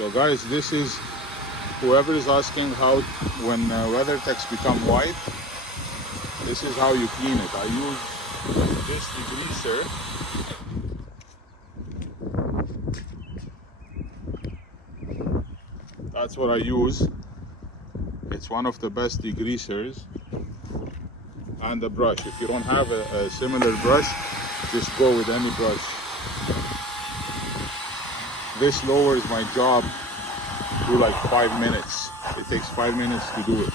So guys, this is, whoever is asking how, when WeatherTechs become white, this is how you clean it. I use this degreaser. That's what I use. It's one of the best degreasers. And the brush. If you don't have a similar brush, just go with any brush. This lowers my job to like 5 minutes. It takes 5 minutes to do it.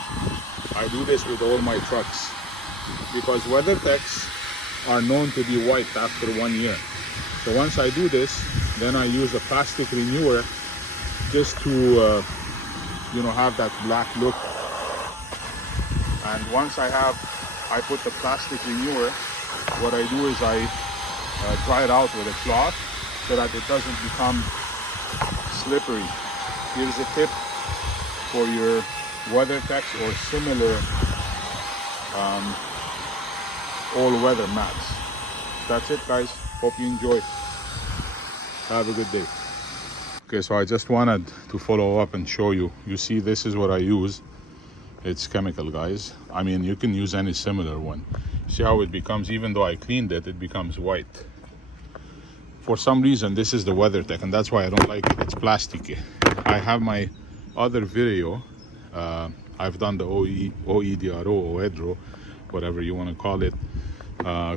I do this with all my trucks because WeatherTechs are known to be white after 1 year. So once I do this, then I use a plastic renewer just to have that black look. And once I put the plastic renewer, what I do is I dry it out with a cloth so that it doesn't become slippery. Here's a tip for your WeatherTechs or similar all-weather mats. That's it, guys. Hope you enjoy. Have a good day. Okay, so I just wanted to follow up and show you. You see, this is what I use. It's chemical, guys. I mean, you can use any similar one. See how it becomes, even though I cleaned it, it becomes white. For some reason, this is the WeatherTech, and that's why I don't like it. It's plasticky. I have my other video. I've done the OEDRO, OEDRO, whatever you want to call it,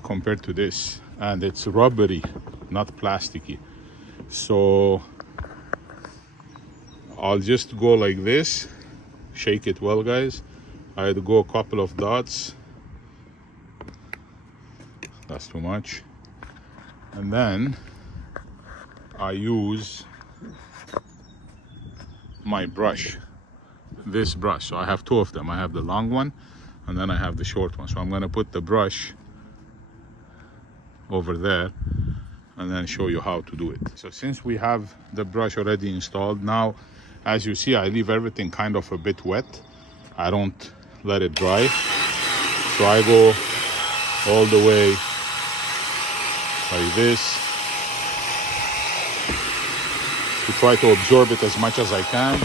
compared to this. And it's rubbery, not plasticky. So I'll just go like this. Shake it well, guys. I had to go a couple of dots. That's too much. And then I use my brush, this brush. So I have two of them. I have the long one and then I have the short one. So I'm going to put the brush over there and then show you how to do it. So since we have the brush already installed, now as you see, I leave everything kind of a bit wet. I don't let it dry. So I go all the way like this to try to absorb it as much as I can.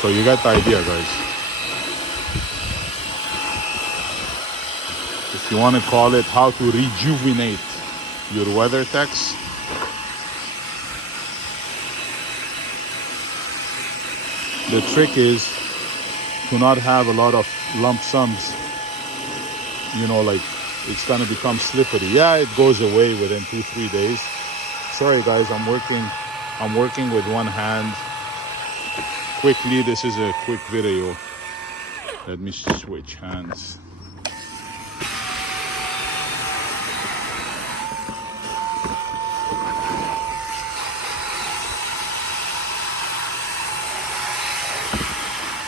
So you get the idea, guys. If you want to call it how to rejuvenate your WeatherTechs, the trick is to not have a lot of lump sums, like it's gonna become slippery. Yeah, it goes away within 2-3 days. Sorry guys, I'm working with one hand. Quickly, this is a quick video. Let me switch hands.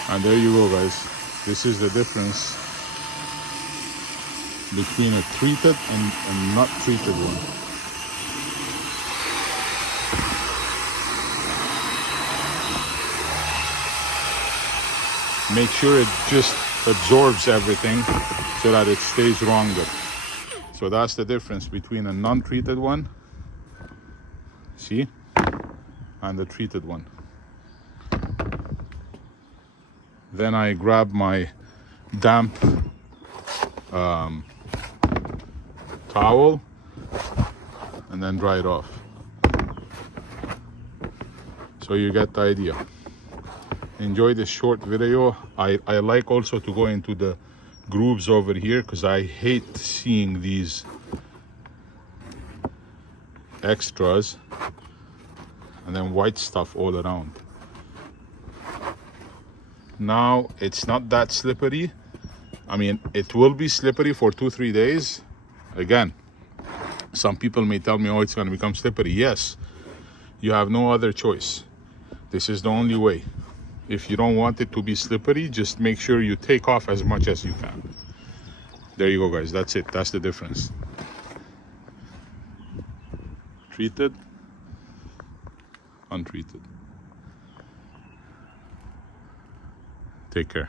And there you go, guys. This is the difference between a treated and not treated one. Make sure it just absorbs everything so that it stays longer. So that's the difference between a non-treated one, see, and the treated one. Then I grab my damp towel and then dry it off. So you get the idea. Enjoy this short video. I like also to go into the grooves over here because I hate seeing these extras and then white stuff all around. Now it's not that slippery. I mean, it will be slippery for 2-3 days. Again, some people may tell me, oh, it's going to become slippery. Yes, you have no other choice. This is the only way. If you don't want it to be slippery, just make sure you take off as much as you can. There you go, guys. That's it. That's the difference. Treated, untreated. Take care.